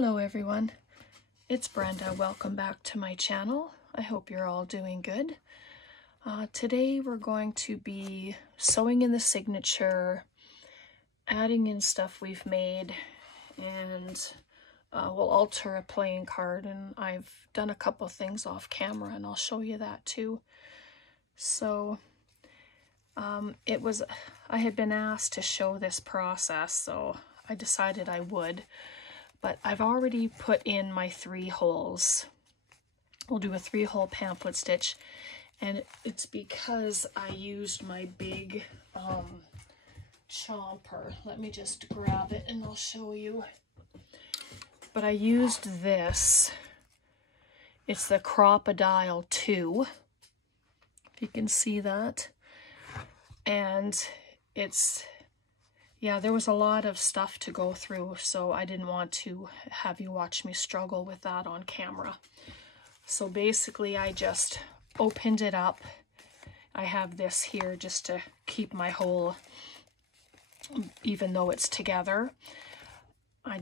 Hello everyone, it's Brenda. Welcome back to my channel. I hope you're all doing good. Today we're going to be sewing in the signature, adding in stuff we've made, and we'll alter a playing card, and I've done a couple things off camera and I'll show you that too. So I had been asked to show this process, so I decided I would. But I've already put in my 3 holes. We'll do a 3-hole pamphlet stitch, and it's because I used my big chomper. Let me just grab it and I'll show you. But I used this. It's the Crop-A-Dile 2. If you can see that. And it's... yeah, there was a lot of stuff to go through, so I didn't want to have you watch me struggle with that on camera. So basically, I just opened it up. I have this here just to keep my hole, even though it's together. I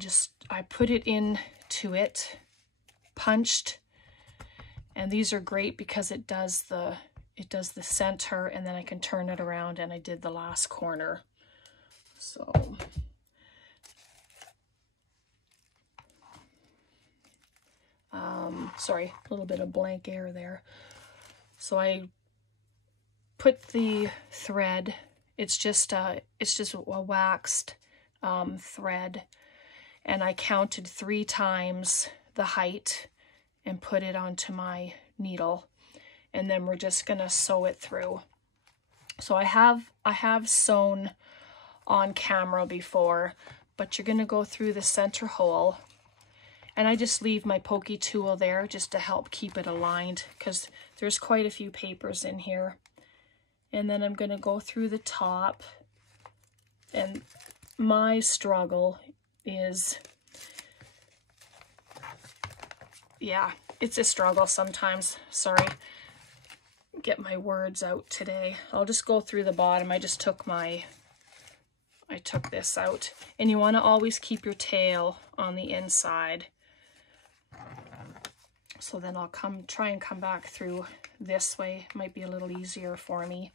put it into it, punched, and these are great because it does the center, and then I can turn it around, and I did the last corner. So, sorry, a little bit of blank air there. So I put the thread, it's just a waxed thread, and I counted 3 times the height and put it onto my needle, and then we're just gonna sew it through. So I have sewn on camera before, but you're going to go through the center hole, and I just leave my pokey tool there just to help keep it aligned because there's quite a few papers in here. And then I'm going to go through the top, and my struggle is, yeah, it's a struggle sometimes. Sorry, get my words out today. I'll just go through the bottom. I took this out, and you want to always keep your tail on the inside. So then I'll try and come back through this way. Might be a little easier for me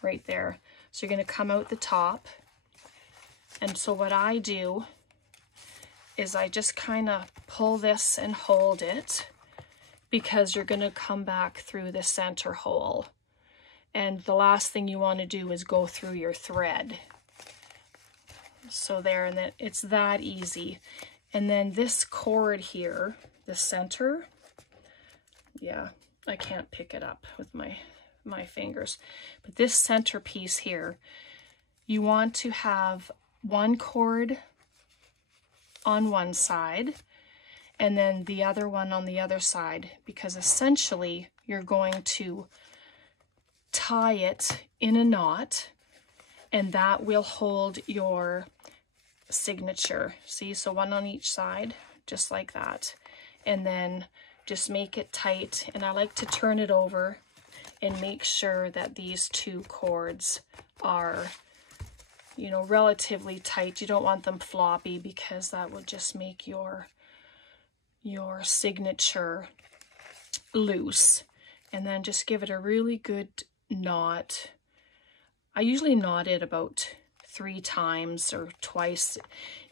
right there. So you're going to come out the top, and so what I do is I just kind of pull this and hold it, because you're going to come back through the center hole, and the last thing you want to do is go through your thread. So there, and then it's that easy. And then this cord here, the center, yeah, I can't pick it up with my fingers, but this center piece here, you want to have 1 cord on one side and then the other one on the other side, because essentially you're going to tie it in a knot, and that will hold your signature. See, so 1 on each side, just like that, and then just make it tight. And I like to turn it over and make sure that these 2 cords are, you know, relatively tight. You don't want them floppy, because that would just make your signature loose. And then just give it a really good knot. I usually knot it about 3 times or twice.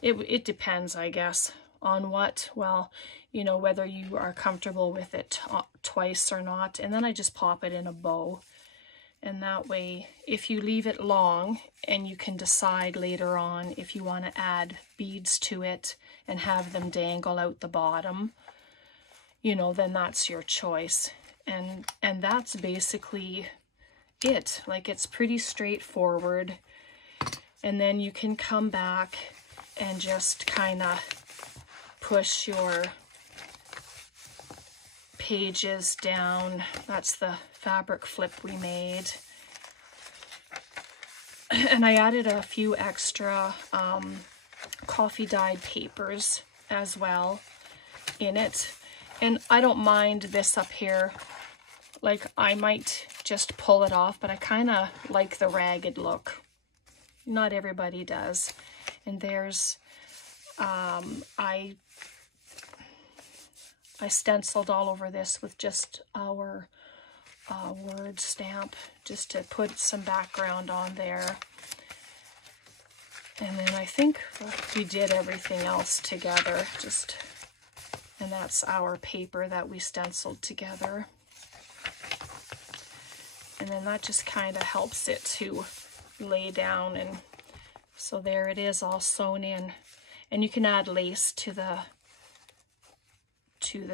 It depends, I guess, on what, well, you know, whether you are comfortable with it twice or not. And then I just pop it in a bow. And that way, if you leave it long, and you can decide later on if you want to add beads to it and have them dangle out the bottom, you know, then that's your choice. And that's basically it. Like, it's pretty straightforward. And then you can come back and just kind of push your pages down. That's the fabric flip we made. And I added a few extra coffee dyed papers as well in it. And I don't mind this up here. Like, I might just pull it off, but I kind of like the ragged look. Not everybody does. And there's I I stenciled all over this with just our word stamp, just to put some background on there. And then I think we did everything else together, and that's our paper that we stenciled together. And then that just kind of helps it to lay down, and so there it is all sewn in. And you can add lace to the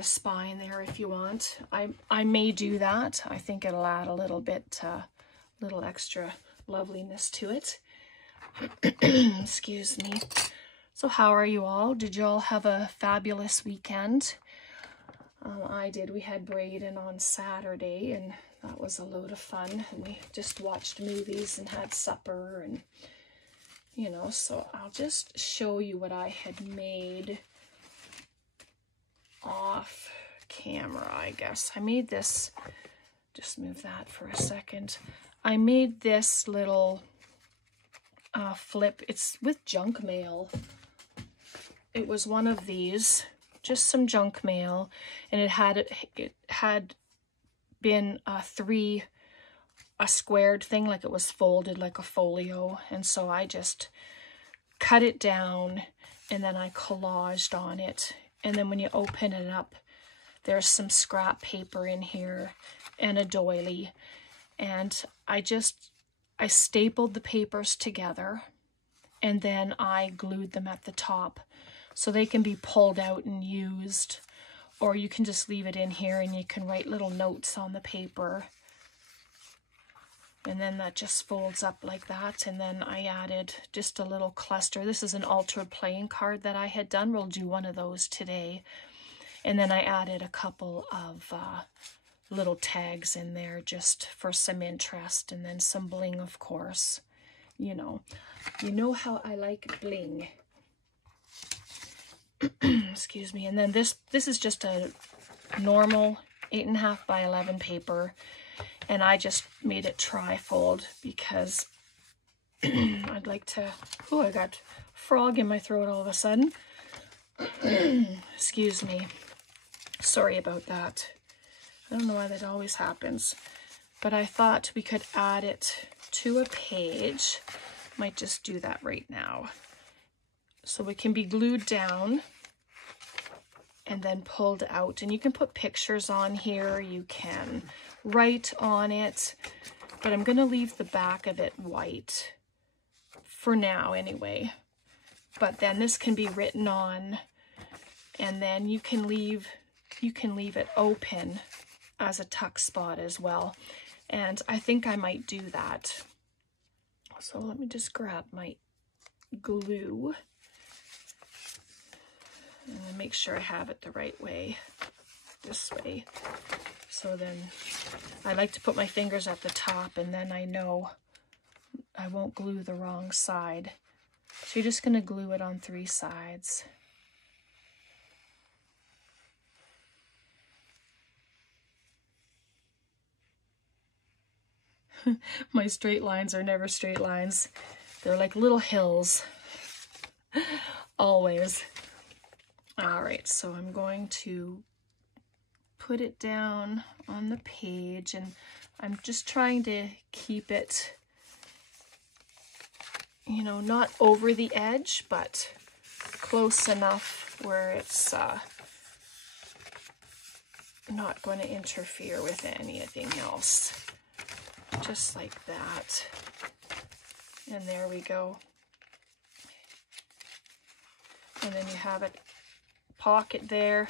spine there if you want. I may do that. I think it'll add a little bit, little extra loveliness to it. Excuse me. So how are you all? Did you all have a fabulous weekend? I did. We had Braden on Saturday, and that was a load of fun. And we just watched movies and had supper, and you know, so I'll just show you what I had made off camera, I guess. I made this, just move that for a second. I made this little flip. It's with junk mail. It was one of these, just some junk mail, and it had been a squared thing, like it was folded like a folio, and so I just cut it down and then I collaged on it. And then when you open it up, there's some scrap paper in here and a doily, and I stapled the papers together, and then I glued them at the top so they can be pulled out and used, or you can just leave it in here and you can write little notes on the paper. And then that just folds up like that. And then I added just a little cluster. This is an altered playing card that I had done. We'll do one of those today. And then I added a couple of little tags in there just for some interest, and then some bling, of course. You know how I like bling. Excuse me. And then this is just a normal 8.5 by 11 paper, and I just made it tri-fold because I'd like to. Oh, I got frog in my throat all of a sudden. Excuse me. Sorry about that. I don't know why that always happens, but I thought we could add it to a page. Might just do that right now. So it can be glued down and then pulled out, and you can put pictures on here, you can write on it, but I'm going to leave the back of it white for now anyway. But then this can be written on, and then you can leave it open as a tuck spot as well. And I think I might do that. So let me just grab my glue and make sure I have it the right way, this way. So then I like to put my fingers at the top, and then I know I won't glue the wrong side. So you're just going to glue it on 3 sides. My straight lines are never straight lines. They're like little hills. Always. All right, so I'm going to put it down on the page, and I'm just trying to keep it, you know, not over the edge, but close enough where it's not going to interfere with anything else. Just like that. And there we go. And then you have it pocket there.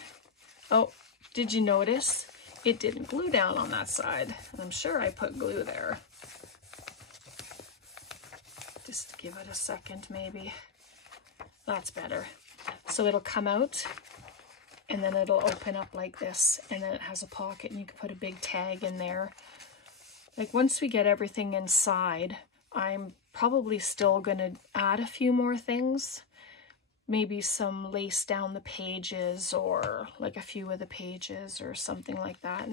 Oh, did you notice? It didn't glue down on that side. And I'm sure I put glue there. Just give it a second maybe. That's better. So it'll come out, and then it'll open up like this, and then it has a pocket, and you can put a big tag in there. Like once we get everything inside, I'm probably still going to add a few more things. Maybe some lace down the pages, or like a few of the pages or something like that.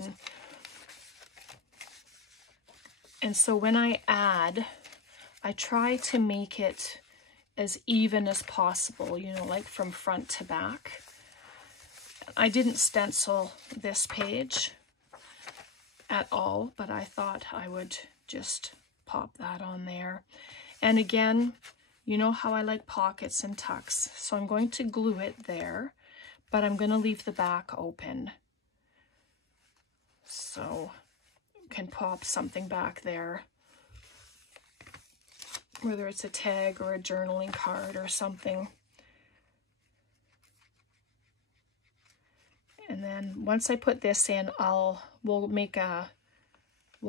And so when I add, I try to make it as even as possible, you know, like from front to back. I didn't stencil this page at all, but I thought I would just pop that on there. And again, you know how I like pockets and tucks, so I'm going to glue it there, but I'm going to leave the back open. So can pop something back there, whether it's a tag or a journaling card or something. And then once I put this in, we'll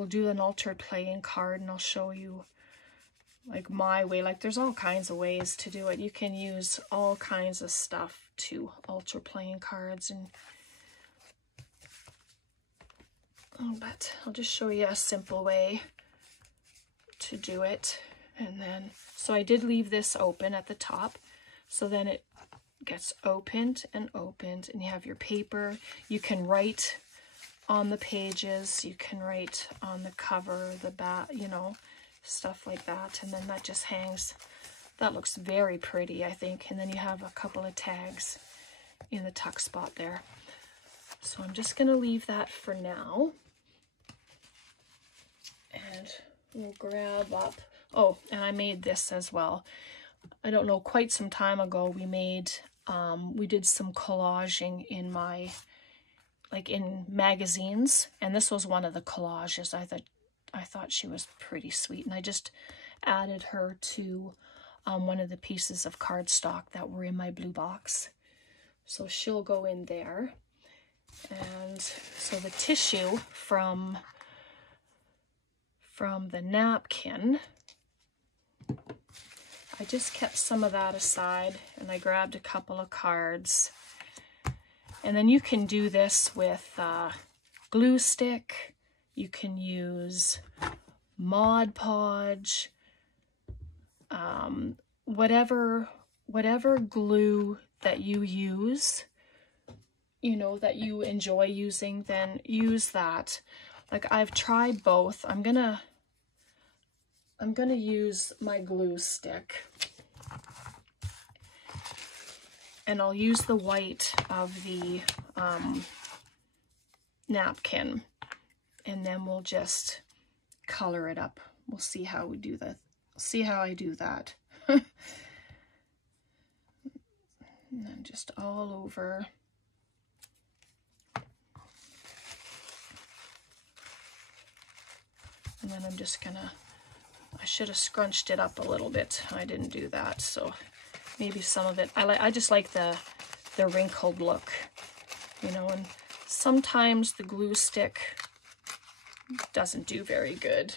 do an altered playing card, and I'll show you like my way. Like there's all kinds of ways to do it. You can use all kinds of stuff to alter playing cards, but I'll just show you a simple way to do it. And then, so I did leave this open at the top, so then it gets opened, and you have your paper. You can write on the pages, you can write on the cover, the back, you know, stuff like that. And then that just hangs. That looks very pretty, I think. And then you have a couple of tags in the tuck spot there. So I'm just going to leave that for now. And we'll grab up, oh, and I made this as well. I don't know, quite some time ago we did some collaging in in magazines, and this was one of the collages. I thought she was pretty sweet, and I just added her to one of the pieces of cardstock that were in my blue box. So she'll go in there. And so the tissue from the napkin, I just kept some of that aside, and I grabbed a couple of cards. And then you can do this with glue stick. You can use Mod Podge, whatever glue that you use, you know, that you enjoy using, then use that. Like I've tried both. I'm gonna use my glue stick, and I'll use the white of the napkin, and then we'll just color it up. We'll see how we do that. See how I do that. And then just all over. And then I'm just gonna, I should have scrunched it up a little bit. I didn't do that, so maybe some of it. I just like the wrinkled look, you know, and sometimes the glue stick doesn't do very good.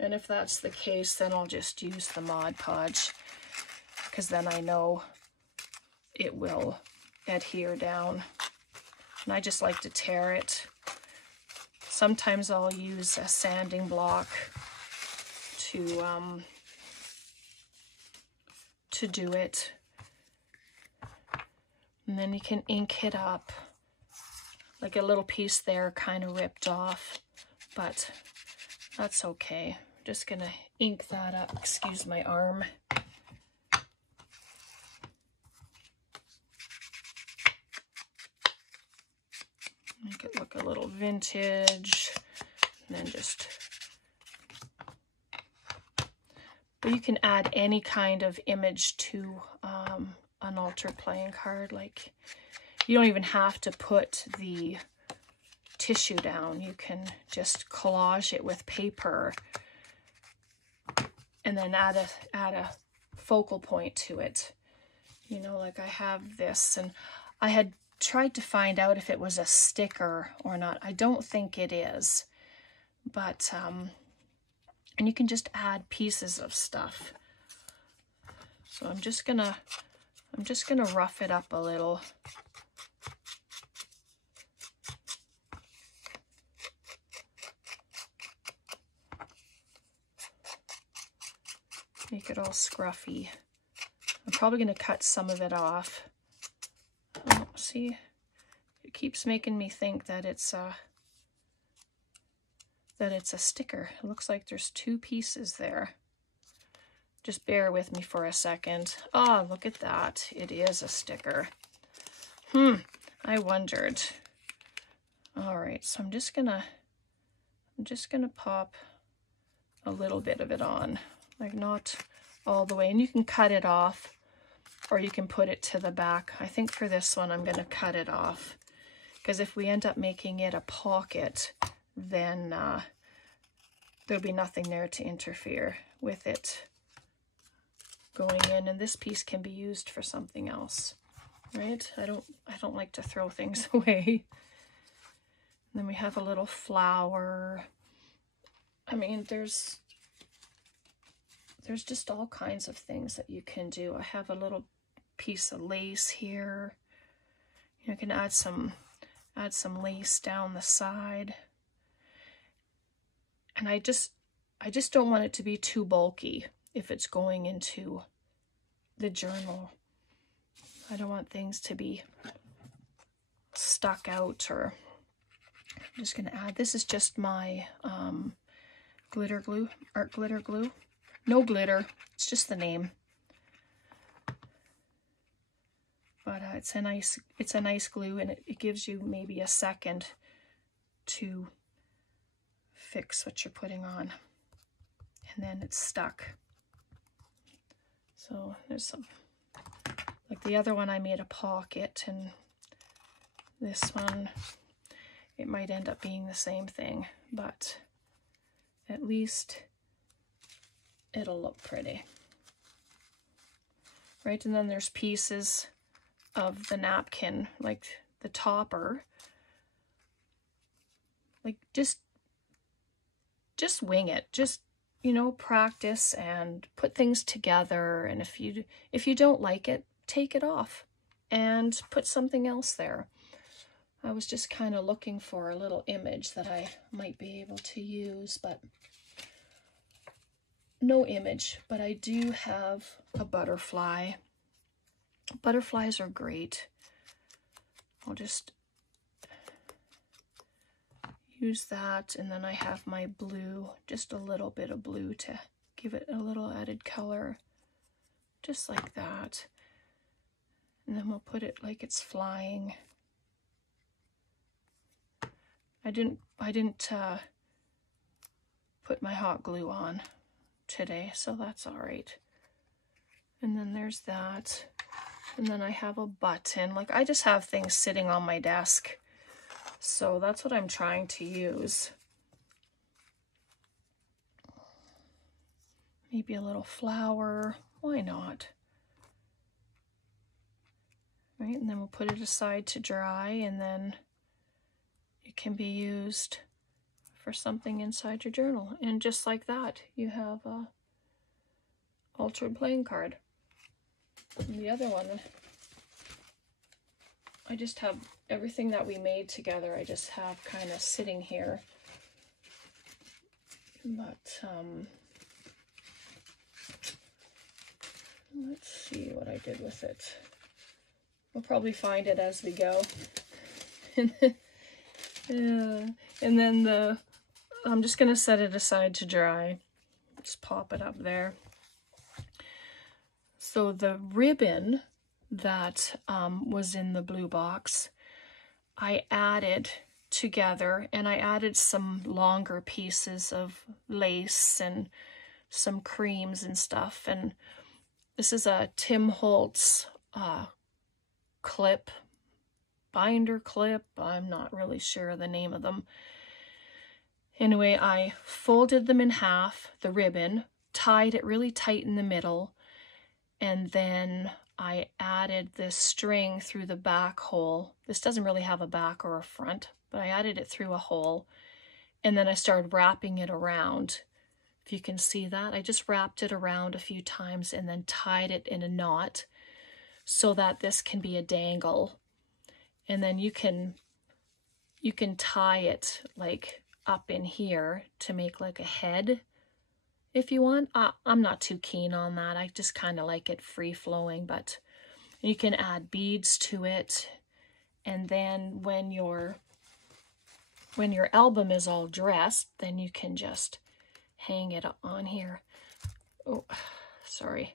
And if that's the case, then I'll just use the Mod Podge, because then I know it will adhere down. And I just like to tear it. Sometimes I'll use a sanding block to do it. And then you can ink it up. Like a little piece there kind of ripped off, but that's okay. I'm just gonna ink that up. Excuse my arm. Make it look a little vintage, and then just, but you can add any kind of image to an altered playing card. Like, you don't even have to put the tissue down. You can just collage it with paper, and then add a focal point to it. You know, like I have this, and I had tried to find out if it was a sticker or not. I don't think it is, but and you can just add pieces of stuff. So I'm just gonna rough it up a little. Make it all scruffy. I'm probably gonna cut some of it off. Oh, see, it keeps making me think that it's a sticker. It looks like there's two pieces there. Just bear with me for a second. Oh, look at that. It is a sticker. I I wondered. All right, so I'm just gonna pop a little bit of it on, like not all the way, and you can cut it off or you can put it to the back. I think for this one I'm gonna cut it off, because if we end up making it a pocket, then there'll be nothing there to interfere with it going in, and this piece can be used for something else, right? I don't like to throw things away. And then we have a little flower. I mean, there's just all kinds of things that you can do. I have a little piece of lace here. You can add some lace down the side. And I just don't want it to be too bulky if it's going into the journal. I don't want things to be stuck out. Or I'm just going to add, this is just my glitter glue, art glitter glue. No glitter, it's just the name. But it's a nice glue, and it gives you maybe a second to fix what you're putting on, and then it's stuck. So there's some, like the other one I made a pocket, and this one, it might end up being the same thing, but at least it'll look pretty. Right, and then there's pieces of the napkin, like the topper. Like just wing it. Just, you know, practice and put things together, and if you don't like it, take it off and put something else there. I was just kind of looking for a little image that I might be able to use, but no image. But I do have a butterfly. Butterflies are great. I'll just use that, and then I have my blue, just a little bit of blue to give it a little added color, just like that. And then we'll put it like it's flying. I didn't put my hot glue on today, so that's all right. And then there's that. And then I have a button. Like, I just have things sitting on my desk, so that's what I'm trying to use. Maybe a little flower. Why not? Right, and then we'll put it aside to dry, and then it can be used for something inside your journal. And just like that, you have a altered playing card. And the other one, I just have everything that we made together, I just have kind of sitting here. But let's see what I did with it. We'll probably find it as we go. And then I'm just going to set it aside to dry. Just pop it up there. So the ribbon that was in the blue box, I added together, and I added some longer pieces of lace and some creams and stuff. And this is a Tim Holtz clip, binder clip. I'm not really sure the name of them. Anyway, I folded them in half, the ribbon, tied it really tight in the middle, and then I added this string through the back hole. This doesn't really have a back or a front, but I added it through a hole, and then I started wrapping it around. If you can see that, I just wrapped it around a few times and then tied it in a knot so that this can be a dangle. And then you can tie it like up in here to make like a head if you want. I'm not too keen on that. I just kind of like it free flowing, but you can add beads to it. And then when your album is all dressed, then you can just hang it on here. Oh, sorry.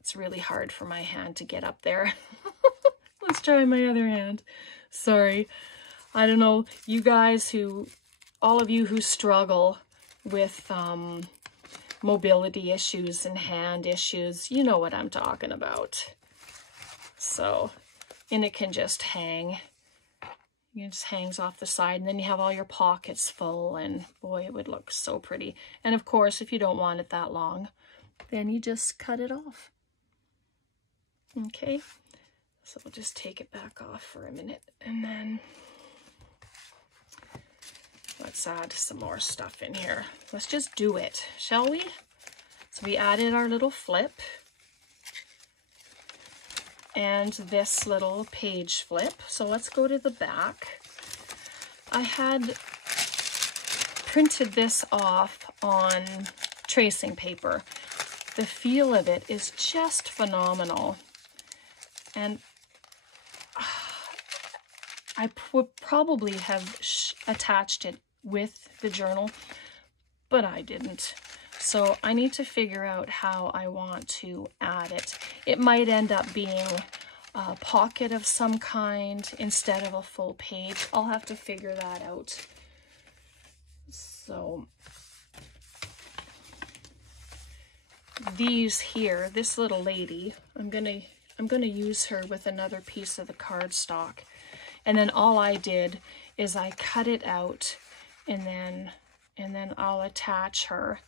It's really hard for my hand to get up there. Let's try my other hand. Sorry. I don't know, you guys all of you who struggle with mobility issues and hand issues, you know what I'm talking about. So, and it can just hang. It just hangs off the side, and then you have all your pockets full, and boy, it would look so pretty. And of course, if you don't want it that long, then you just cut it off. Okay, so we'll just take it back off for a minute, and then let's add some more stuff in here. Let's just do it, shall we? So we added our little flip and this little page flip. So let's go to the back. I had printed this off on tracing paper. The feel of it is just phenomenal. And I would probably have attached it with the journal, but I didn't. So I need to figure out how I want to add it. It might end up being a pocket of some kind instead of a full page. I'll have to figure that out. So these here, this little lady, I'm gonna use her with another piece of the cardstock. And then all I did is I cut it out, and then I'll attach her.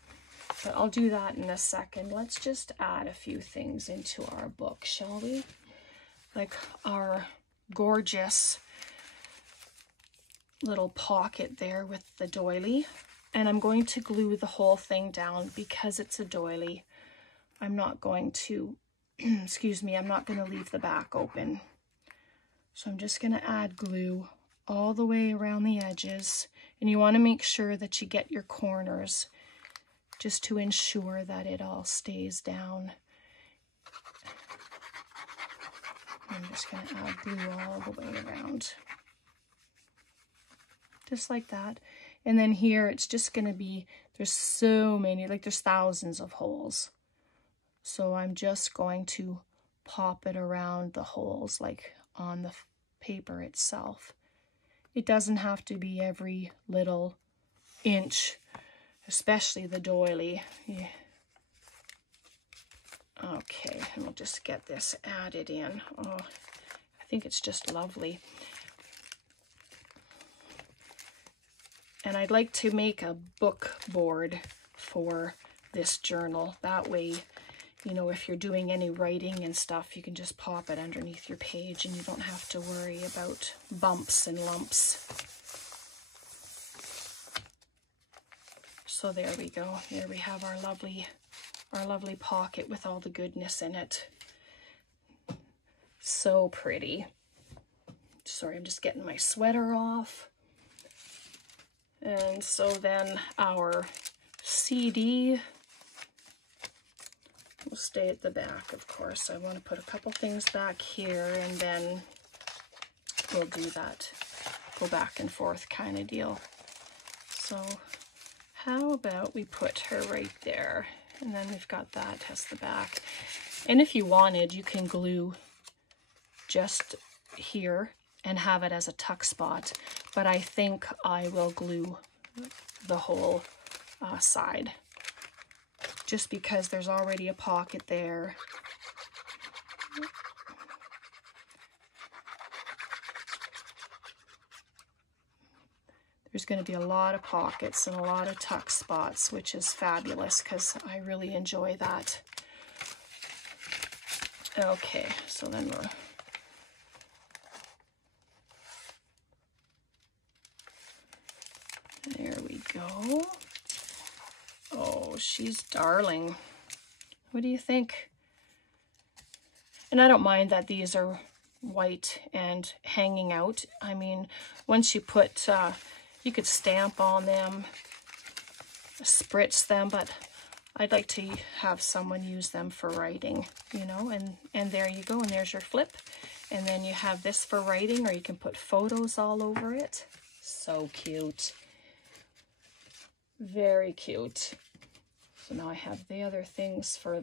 But I'll do that in a second. Let's just add a few things into our book, shall we? Like our gorgeous little pocket there with the doily. And I'm going to glue the whole thing down because it's a doily. I'm not going to, excuse me, I'm not going to leave the back open. So I'm just going to add glue all the way around the edges. And you want to make sure that you get your corners just to ensure that it all stays down. I'm just going to add glue all the way around. Just like that. And then here it's just going to be, there's so many, like there's thousands of holes. So I'm just going to pop it around the holes, like on the paper itself. It doesn't have to be every little inch, especially the doily. Yeah. Okay, and we'll just get this added in. Oh, I think it's just lovely. And I'd like to make a book board for this journal. That way, you know, if you're doing any writing and stuff, you can just pop it underneath your page and you don't have to worry about bumps and lumps. So there we go. There we have our lovely pocket with all the goodness in it. So pretty. Sorry, I'm just getting my sweater off. And so then our CD will stay at the back, of course. I want to put a couple things back here, and then we'll do that go back and forth kind of deal. So how about we put her right there, and then we've got that has the back. And if you wanted, you can glue just here and have it as a tuck spot, but I think I will glue the whole side just because there's already a pocket there. There's going to be a lot of pockets and a lot of tuck spots, which is fabulous because I really enjoy that. Okay, so then we're there we go. Oh, she's darling. What do you think? And I don't mind that these are white and hanging out. I mean, once you put, you could stamp on them, spritz them, but I'd like to have someone use them for writing, you know, and there you go, and there's your flip. And then you have this for writing, or you can put photos all over it. So cute. Very cute. So now I have the other things for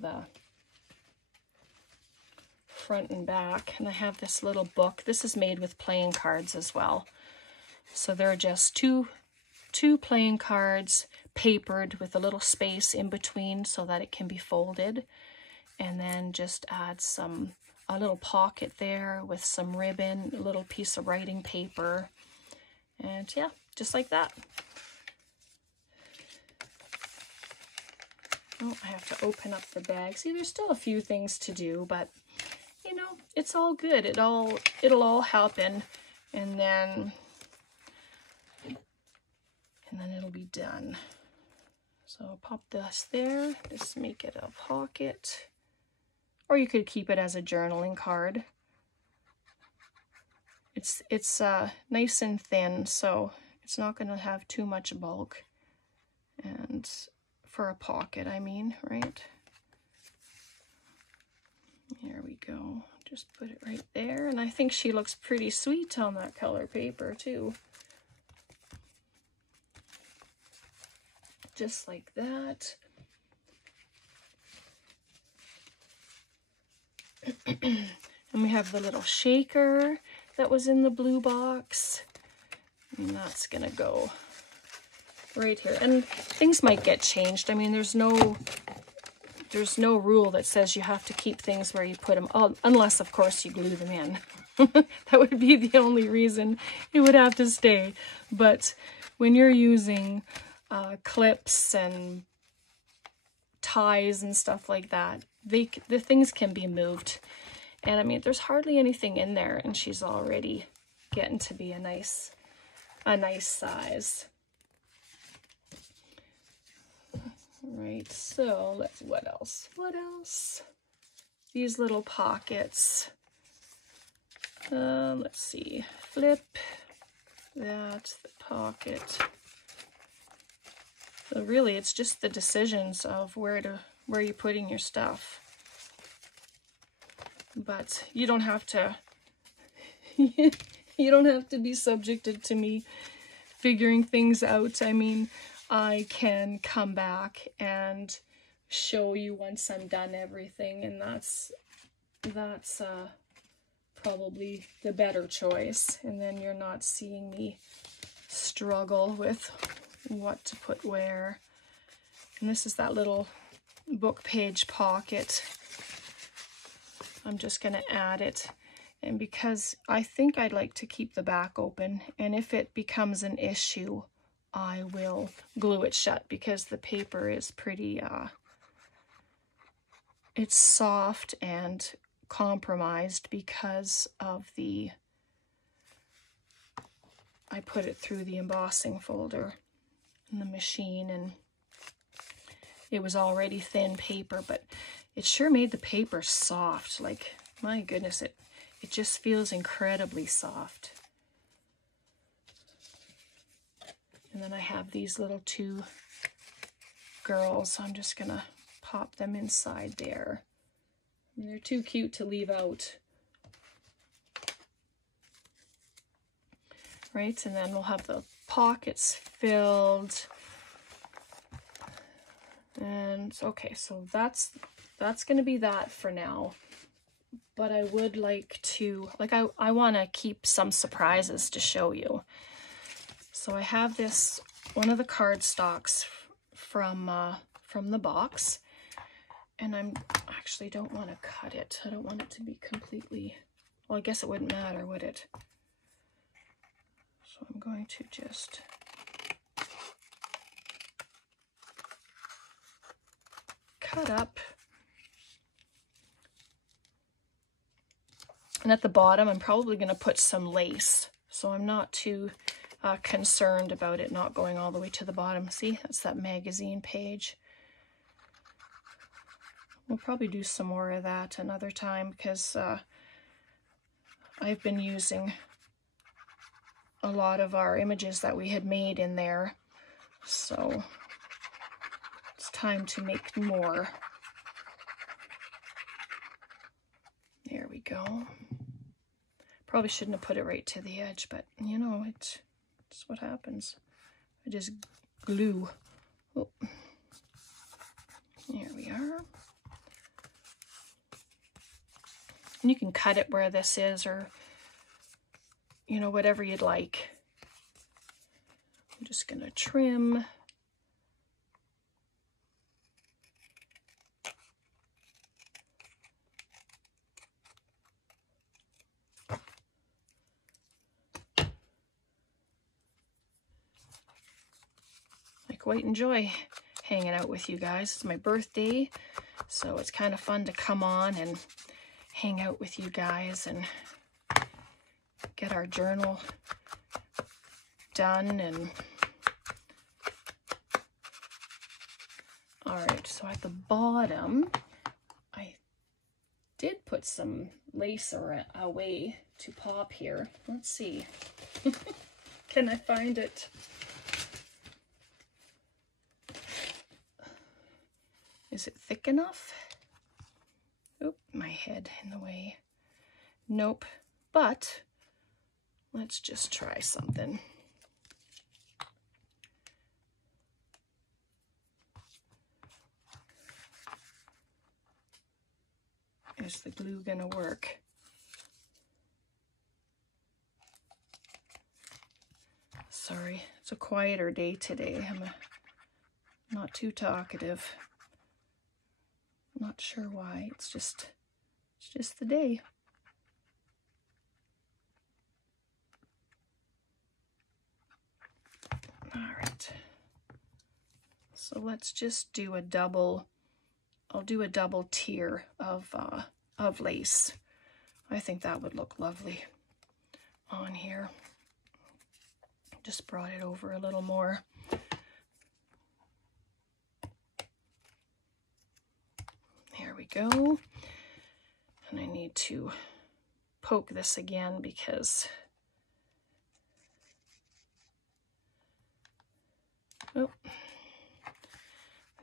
front and back. And I have this little book. This is made with playing cards as well. So they're just two playing cards papered with a little space in between so that it can be folded. And then just add a little pocket there with some ribbon, a little piece of writing paper. And yeah, just like that. Oh, I have to open up the bag. See, there's still a few things to do, but you know, it's all good. It'll all happen, and then it'll be done. So I'll pop this there, just make it a pocket. Or you could keep it as a journaling card. It's nice and thin, so it's not going to have too much bulk. And for a pocket, I mean, right? There we go. Just put it right there. And I think she looks pretty sweet on that color paper too. Just like that. And we have the little shaker that was in the blue box. And that's gonna go right here. And things might get changed. I mean, there's no rule that says you have to keep things where you put them, unless of course you glue them in. That would be the only reason it would have to stay. But when you're using clips and ties and stuff like that, the things can be moved. And I mean, there's hardly anything in there, and she's already getting to be a nice size. Right, so what else? These little pockets. Let's see, flip that, the pocket. So really, it's just the decisions of where you're putting your stuff. But you don't have to, you don't have to be subjected to me figuring things out. I mean, I can come back and show you once I'm done everything, and that's probably the better choice. And then you're not seeing me struggle with what to put where. And this is that little book page pocket. I'm just going to add it, and because I think I'd like to keep the back open, and if it becomes an issue, I will glue it shut, because the paper is pretty, it's soft and compromised because of I put it through the embossing folder in the machine, and it was already thin paper, but it sure made the paper soft. Like, my goodness, it just feels incredibly soft. And then I have these little two girls, so I'm just gonna pop them inside there. I mean, they're too cute to leave out. Right, and then we'll have the pockets filled. And okay, so that's going to be that for now. But I would like to, I want to keep some surprises to show you. So I have this, one of the cardstocks from the box, and I actually don't want to cut it. I don't want it to be completely, well, I guess it wouldn't matter, would it? So I'm going to just cut up. And at the bottom, I'm probably going to put some lace. So I'm not too concerned about it not going all the way to the bottom. See, that's that magazine page. We'll probably do some more of that another time, because I've been using a lot of our images that we had made in there. So it's time to make more. There we go. Probably shouldn't have put it right to the edge, but you know, it's what happens. I just glue. Oh. There we are. And you can cut it where this is, or, you know, whatever you'd like. I'm just going to trim. I quite enjoy hanging out with you guys. It's my birthday, so it's kind of fun to come on and hang out with you guys and get our journal done. And all right, so at the bottom I did put some lace away to pop here. Let's see. Can I find it? Is it thick enough? Oop, my head in the way. Nope, but let's just try something. Is the glue gonna work? Sorry, it's a quieter day today. I'm not too talkative. Not sure why. It's just the day. All right. So let's just do a double. I'll do a double tier of lace. I think that would look lovely on here. Just brought it over a little more. There we go. And I need to poke this again because, oh,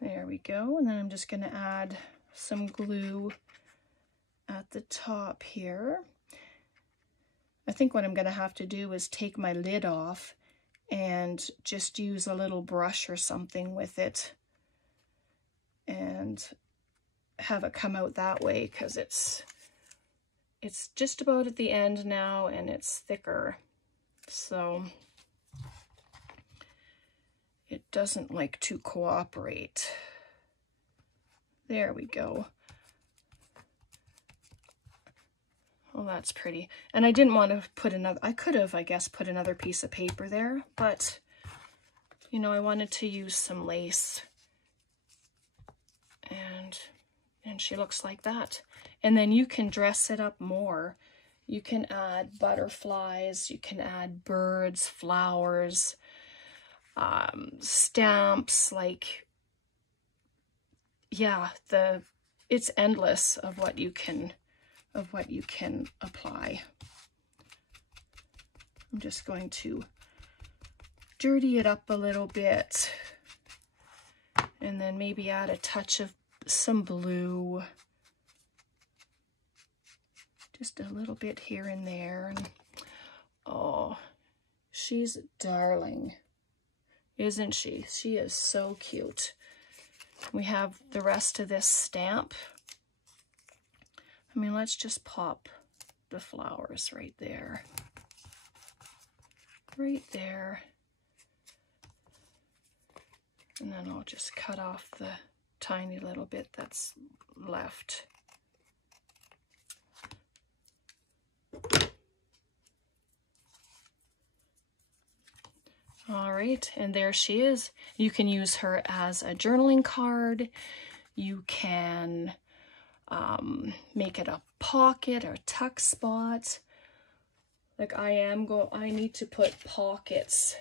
there we go. And then I'm just going to add some glue at the top here. I think what I'm going to have to do is take my lid off and just use a little brush or something with it and have it come out that way, because it's just about at the end now and it's thicker, so it doesn't like to cooperate. There we go. Well, that's pretty. And I didn't want to put another, I could have, I guess, put another piece of paper there, but you know, I wanted to use some lace, and she looks like that. And then you can dress it up more. You can add butterflies, you can add birds, flowers, stamps, like, yeah, it's endless of what you can apply. I'm just going to dirty it up a little bit and then maybe add a touch of some blue, just a little bit here and there. And oh, she's a darling, isn't she? She is so cute. We have the rest of this stamp. I mean, let's just pop the flowers right there. Right there. And then I'll just cut off the tiny little bit that's left. All right, and there she is. You can use her as a journaling card. You can make it a pocket or tuck spot. Like I need to put pockets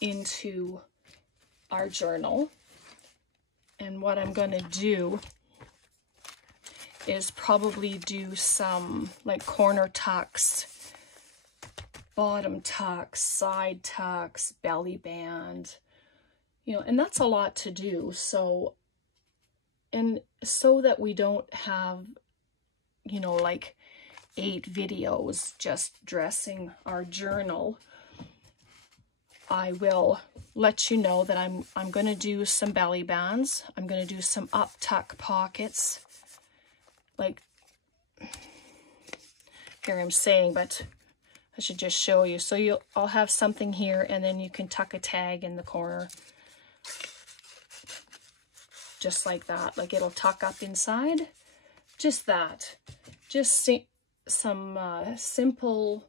into our journal. And what I'm going to do is probably do some like corner tucks, bottom tucks, side tucks, belly band, you know, and that's a lot to do. So, and so that we don't have, you know, like 8 videos just dressing our journal, I will let you know that I'm going to do some belly bands. I'm going to do some up tuck pockets, like here I'm saying, but I should just show you. So I'll have something here, and then you can tuck a tag in the corner. Just like that. Like it'll tuck up inside. Just that. Just some simple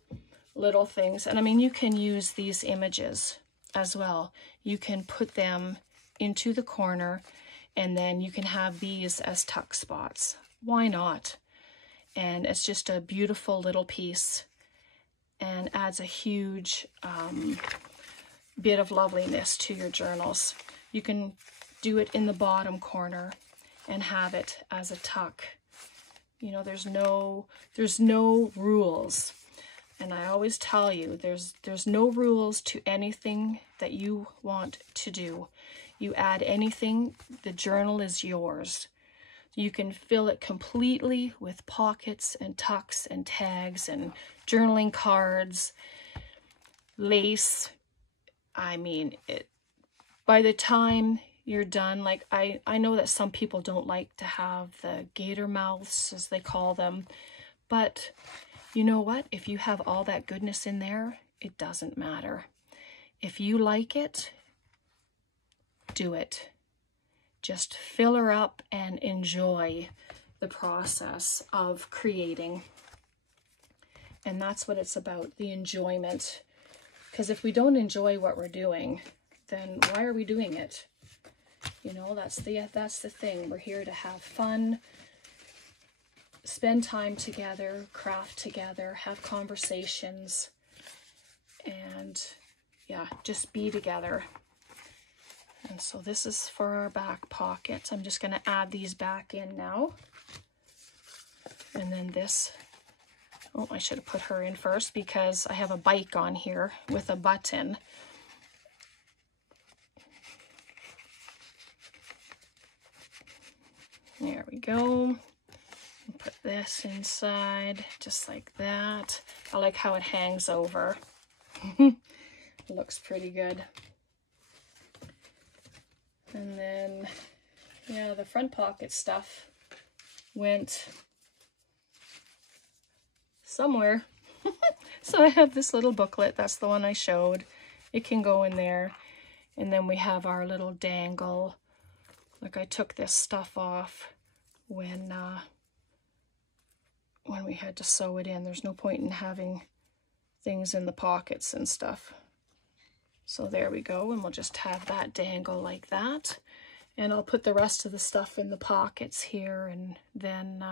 little things. And I mean, you can use these images as well. You can put them into the corner, and then you can have these as tuck spots. Why not? And it's just a beautiful little piece and adds a huge bit of loveliness to your journals. You can do it in the bottom corner and have it as a tuck. You know, there's no rules. And I always tell you, there's no rules to anything that you want to do. You add anything, the journal is yours. You can fill it completely with pockets and tucks and tags and journaling cards, lace. I mean, by the time you're done, like I know that some people don't like to have the gator mouths, as they call them, but you know what? If you have all that goodness in there, it doesn't matter. If you like it, do it. Just fill her up and enjoy the process of creating. And that's what it's about, the enjoyment. Because if we don't enjoy what we're doing, then why are we doing it? You know, that's the thing. We're here to have fun, spend time together, craft together, have conversations, and yeah, just be together. And so this is for our back pocket. I'm just going to add these back in now. And then this, oh, I should have put her in first because I have a bike on here with a button. There we go. Put this inside just like that. I like how it hangs over. It looks pretty good. And then, yeah, the front pocket stuff went somewhere. So I have this little booklet. That's the one I showed. It can go in there. And then we have our little dangle. Like I took this stuff off when we had to sew it in. There's no point in having things in the pockets and stuff. So there we go, and we'll just have that dangle like that. And I'll put the rest of the stuff in the pockets here, and then,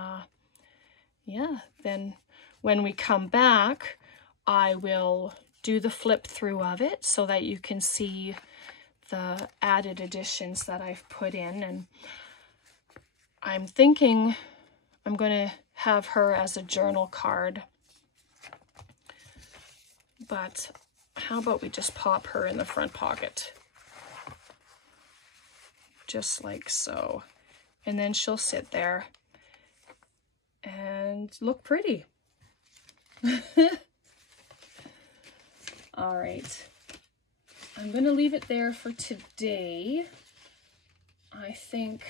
yeah, then when we come back, I will do the flip through of it so that you can see the added additions that I've put in. And I'm thinking I'm going to have her as a journal card, but how about we just pop her in the front pocket? Just like so. And then she'll sit there and look pretty. All right. I'm going to leave it there for today. I think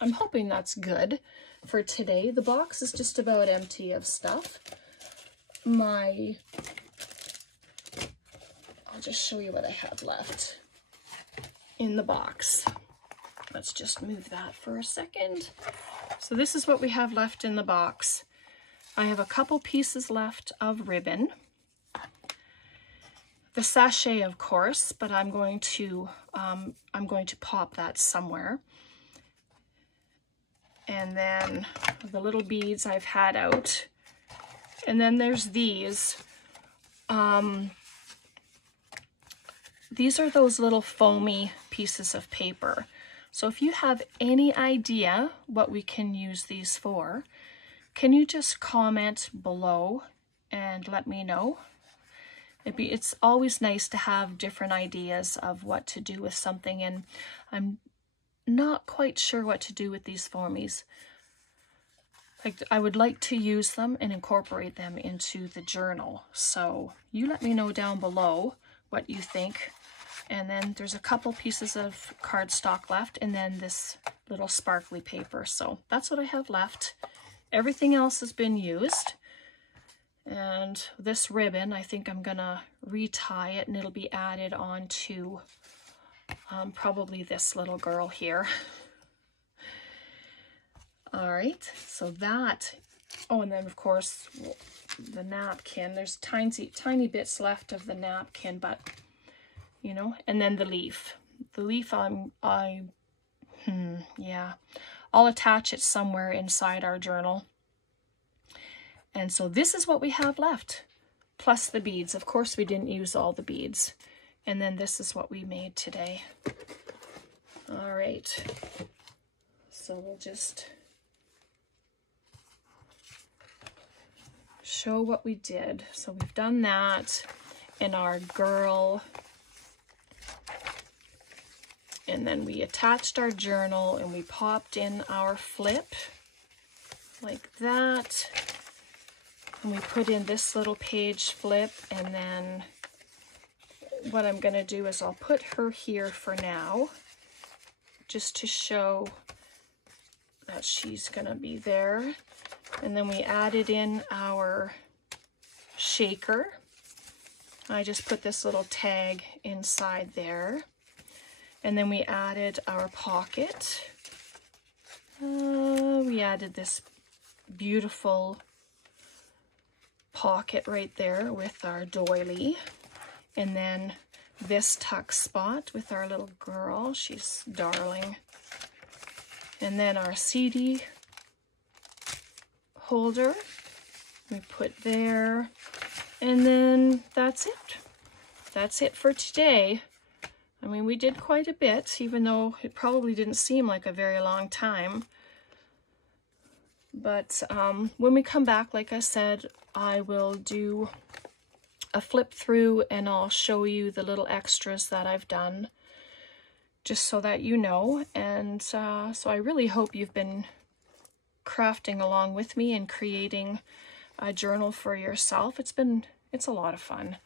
I'm hoping that's good for today. The box is just about empty of stuff. I'll just show you what I have left in the box. Let's just move that for a second. So this is what we have left in the box. I have a couple pieces left of ribbon. The sachet, of course, but I'm going to pop that somewhere. And then the little beads I've had out. And then there's these. These are those little foamy pieces of paper. So if you have any idea what we can use these for, can you just comment below and let me know? It's always nice to have different ideas of what to do with something, and I'm not quite sure what to do with these foamies. I would like to use them and incorporate them into the journal. So you let me know down below what you think. And then there's a couple pieces of cardstock left, and then this little sparkly paper. So that's what I have left. Everything else has been used. And this ribbon, I think I'm gonna retie it, and it'll be added on to probably this little girl here. All right, so that, oh, and then of course the napkin, there's tiny bits left of the napkin, but you know, and then the leaf. The leaf, yeah, I'll attach it somewhere inside our journal. And so this is what we have left, plus the beads. Of course, we didn't use all the beads. And then this is what we made today. All right, so we'll just show what we did. So we've done that in our girl. And then we attached our journal and we popped in our flip like that. And we put in this little page flip, and then what I'm going to do is I'll put her here for now, just to show that she's going to be there. And then we added in our shaker. I just put this little tag inside there. And then we added our pocket. We added this beautiful pocket right there with our doily, and then this tuck spot with our little girl. She's darling. And then our CD holder we put there, and then that's it. That's it for today. I mean, we did quite a bit, even though it probably didn't seem like a very long time. But when we come back, like I said, I will do a flip through and I'll show you the little extras that I've done, just so that you know. And so I really hope you've been crafting along with me and creating a journal for yourself. It's a lot of fun.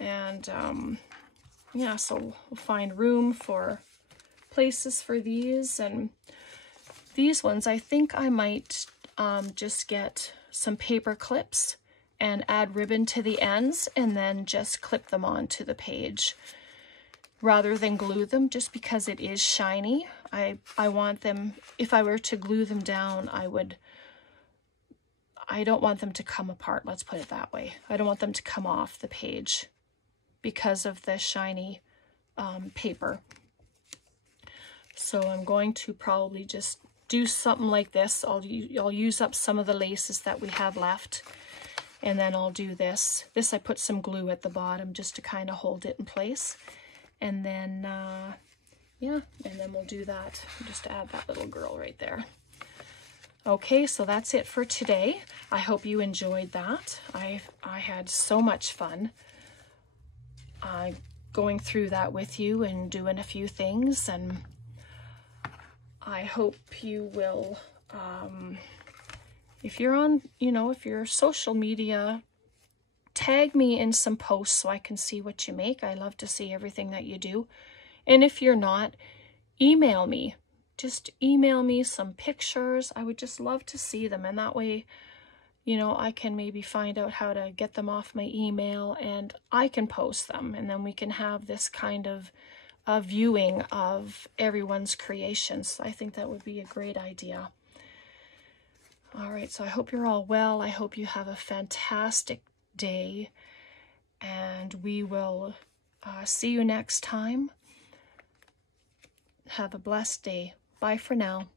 And yeah, so we'll find room for places for these. And these ones, I think I might just get some paper clips and add ribbon to the ends and then just clip them onto the page rather than glue them, just because it is shiny. I want them, if I were to glue them down, I don't want them to come apart, let's put it that way. I don't want them to come off the page because of the shiny paper. So I'm going to probably just do something like this. I'll use up some of the laces that we have left, and then I'll do this. This I put some glue at the bottom just to kind of hold it in place. And then, yeah, and then we'll do that. Just add that little girl right there. Okay, so that's it for today. I hope you enjoyed that. I had so much fun going through that with you and doing a few things, and I hope you will, if you're on, if you're social media, tag me in some posts so I can see what you make. I love to see everything that you do. And if you're not, email me. Just email me some pictures. I would just love to see them. And that way, I can maybe find out how to get them off my email and I can post them. And then we can have this kind of viewing of everyone's creations. I think that would be a great idea. All right, so I hope you're all well. I hope you have a fantastic day, and we will see you next time. Have a blessed day. Bye for now.